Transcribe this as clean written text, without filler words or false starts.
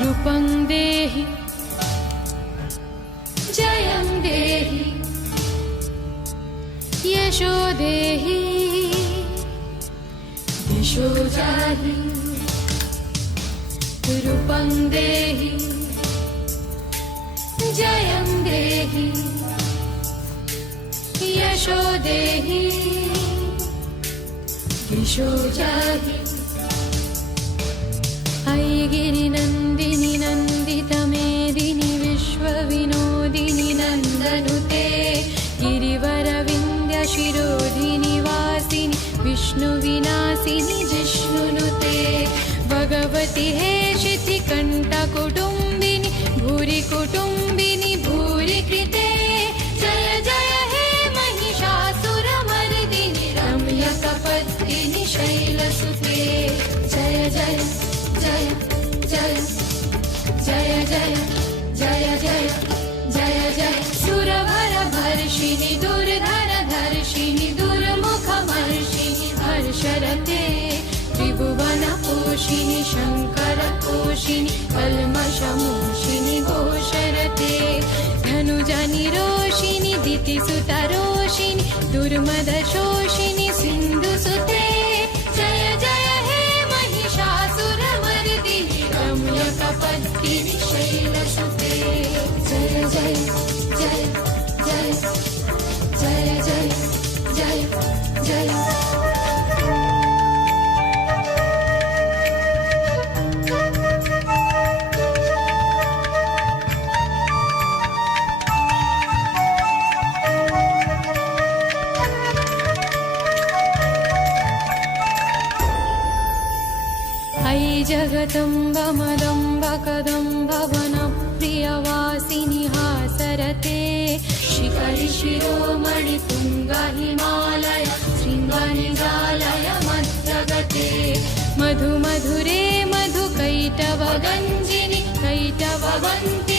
रूपं देहि जयं देहि यशो देहि दिशो जाहि रूपं देहि जयं देहि यशो देहि दिशो जाहि ऐगिरिनन्दिनि नन्दितमेदिनि विश्वविनोदिनि नन्दनुते गिरिवरविन्द्यशिरोधिनि वासिनि विष्णुविनाशिनि जिष्णुनुते भगवति हे शितिकण्ठकुटुम्बिनि भूरि कुटुम्बिनि भूरि कृते जय जय हे महिषासुरमर्दिनि रम्यकपत्तिनि शैलसुते जय जय जय जय जय जय जय जय जय जय सुरवरभर्षिणि दुर्धरधर्षिणि दुर्मुखमर्षिणि हर्षरते त्रिभुवनपोषिणि शङ्करपोषिणि कल्मषमोषिणि घोषरते धनुजनिरोषिणि दितिसुतरोषिणि दुर्मदशोषिणि सिन्धुसुते जय जय हे महिषासुरमर्दिनि रम्यकपत्तिनि शैलसुते जय जय जय जय जय जय जय जय जगदम्ब मदम्ब कदम्ब वनप्रियवासिनि हासरते शिखरि शिरोमणि तुङ्ग हिमालय शृङ्गनिजालय मध्यगते मधु मधुरे मधु कैटवगञ्जिनि कैटववन्ति